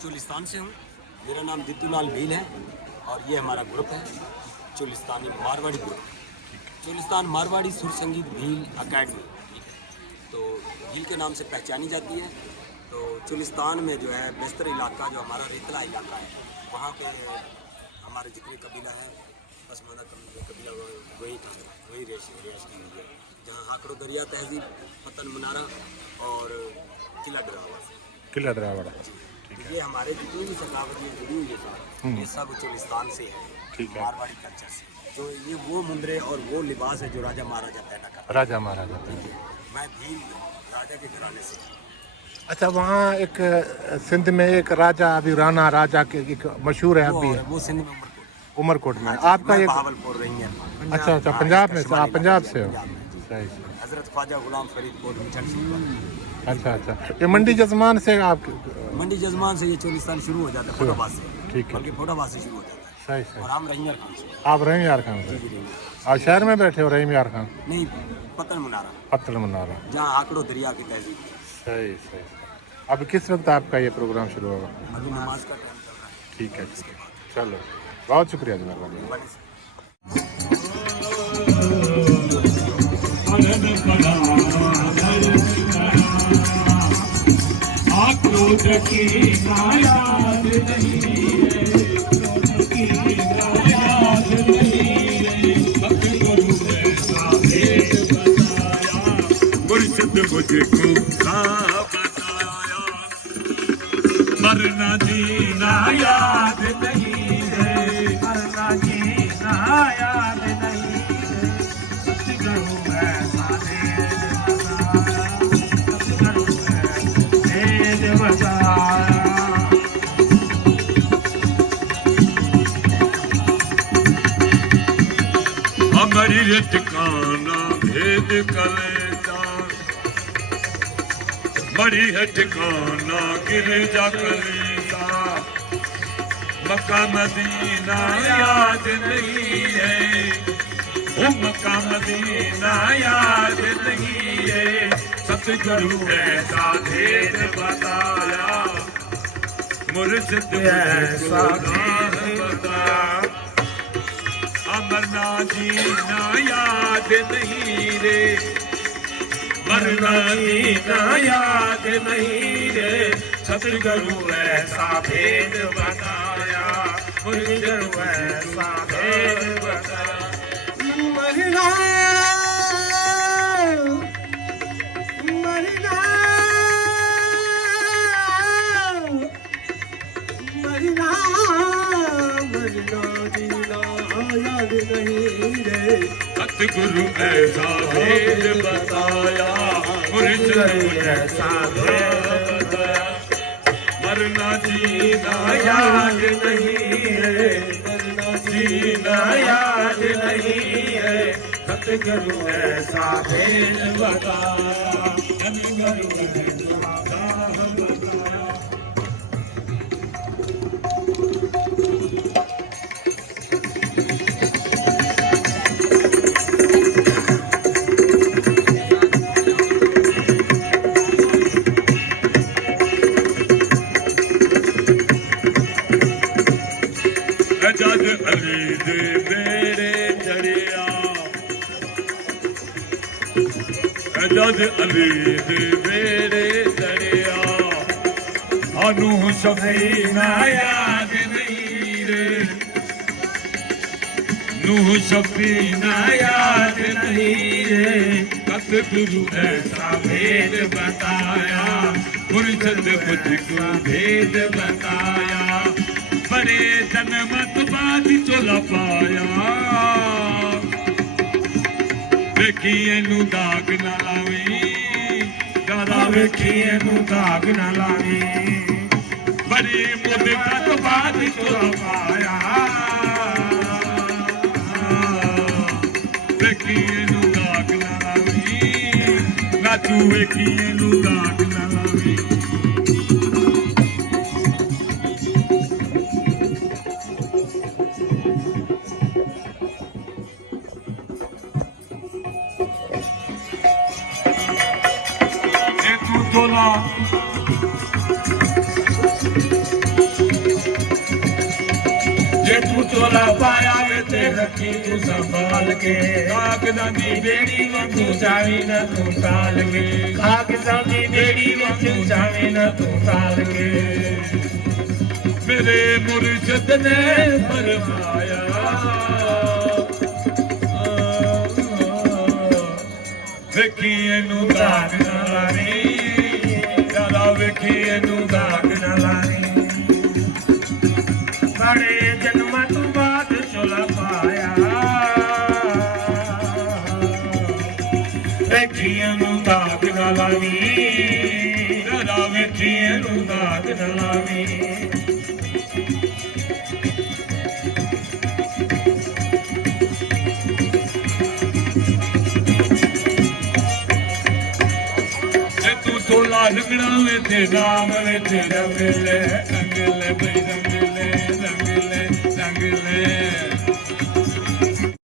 चोलिस्तान से हूँ। मेरा नाम दित्तूलाल भील है और ये हमारा ग्रुप है चोलिस्तानी मारवाड़ी ग्रुप। चोलिस्तान मारवाड़ी सुर संगीत भील अकेडमी तो भील के नाम से पहचानी जाती है। तो चोलिस्तान में जो है बेस्तर इलाका जो हमारा रेतला इलाका है, वहाँ के हमारे जितने कबीला है पसमानदा कबीला वही रिहायश की हुई है, जहाँ हाकड़ो दरिया तहजीब, पतन मुनारा और किला डरावड़ा। तो ये हमारे जितनी भी सकावत में जुड़ी हुई है ये सब चोलिस्तान से है, मारवाड़ी कल्चर से। तो ये वो मुंदरे और वो लिबास है जो राजा महाराजा पहना करते। राजा महाराजा मैं भील राजा के घराने से। अच्छा, वहाँ एक सिंध में एक राजा अभी राणा राजा के एक मशहूर है अभी है। वो सिंध में उमरकोट में। आपका ये बहावलपुर रही है। अच्छा, पंजाब में से। आप पंजाब से हो? सही। हजरत ख्वाजा गुलाम फरीद कोट मिचड़। अच्छा, ये मंडी जजमान से आप? मंडी जजमान से ये चोलिस्तान शुरू हो जाता है, फोटाबाद से। ठीक है, बल्कि फोटाबाद से शुरू हो जाता है। सही। और हम रहीम यार खान से। आप रहीम यार खान से? और शहर में बैठे हो रहीम यार खान? नहीं, पतन मुनारा। पतन मुनारा, जहाँ आकड़ो दरिया की तहजीब। सही। अब किस वक्त आपका ये प्रोग्राम शुरू होगा? अभी नमाज का टाइम चल रहा है। ठीक है, चलो, बहुत शुक्रिया जनाब। मुझको बताया मरना जीना याद नहीं है, मरना जीना याद नहीं है। सतगुरु ऐसा भेद बताया। हमारी ठिकाना भेद कलेजा, बड़ी है ठिकाना गिरजा कलीसा। मक्का मदीना याद नहीं है, वो मक्का मदीना याद नहीं है। सतगुरु ऐसा भेद बताया, मुर्शिद ऐसा भेद बताया। अमरना जीना याद नहीं रे, मरना जीना याद नहीं रे। सतगुरु ऐसा भेद बताया, गुरु ऐसा भेद बताया। मरना मरना मरना मरना जीना याद नहीं रे। सतगुरु ऐसा भेद बताया, गुरु ऐसा भेद बताया। मरना जीना याद नहीं है, मरना जीना याद नहीं है। सतगुरु ऐसा भेद बताया, सतगुरु ऐसा बताया। जद अली दे बेड़े चढ़िया, जद अली दे बेड़े चढ़िया। अनू सफीना याद नहीं रे, नूह सफीना याद नहीं रे। सतगुरु ऐसा भेद बताया, मुर्शिद मुझको भेद बताया। बड़े जन्मत बाद चोला पाया, वेखिए नू दाग ना लावी, दादा वेखिए नू दाग ना लावी। बड़ी मुद्दत बाद चोला पाया, वेखिए नू दाग ना लावी, ना तू वेखिए नू दाग ना लावी। ਚੋਲਾ ਪਾਇਆ ਵੇ ਤੇ ਰੱਖੀ ਤੂੰ ਸੰਭਾਲ ਕੇ ਕਾਗਜ਼ਾਂ ਦੀ ਬੇੜੀ ਵਾਂਗੂ ਜਾਵੀਂ ਨਾ ਤੂੰ ਟਾਲ ਕੇ ਕਾਗਜ਼ਾਂ ਦੀ ਬੇੜੀ ਵਾਂਗੂ ਜਾਵੀਂ ਨਾ ਤੂੰ ਟਾਲ ਕੇ ਮੇਰੇ ਮੁਰਸ਼ਦ ਨੇ ਫਰਮਾਇਆ ਵੇਖੀ ਇਹਨੂੰ ਦਾਗ ਨਾ ਲਾਵੀਂ ਯਾਰਾ ਵੇਖੀ ਇਹਨੂੰ ਦਾਗ ਨਾ ਲਾਵੀਂ ਬੜੇ ਜਨਮਾਂ ਤੋਂ ਬਾਅਦ ਚੋਲਾ ਪਾਇਆ ਵੇਖੀ ਇਹਨੂੰ ਦਾਗ ਨਾ ਲਾਵੀਂ ਯਾਰਾ ਵੇਖੀ ਇਹਨੂੰ ਦਾਗ ਨਾ ਲਾਵੀਂ ਰੰਗਣਾ ਵਿੱਚ ਨਾਮ ਵਿੱਚ ਰੰਗਲੇ ਰੰਗਲੇ ਬਈ ਰੰਗਲੇ ਰੰਗਲੇ ਰੰਗਲੇ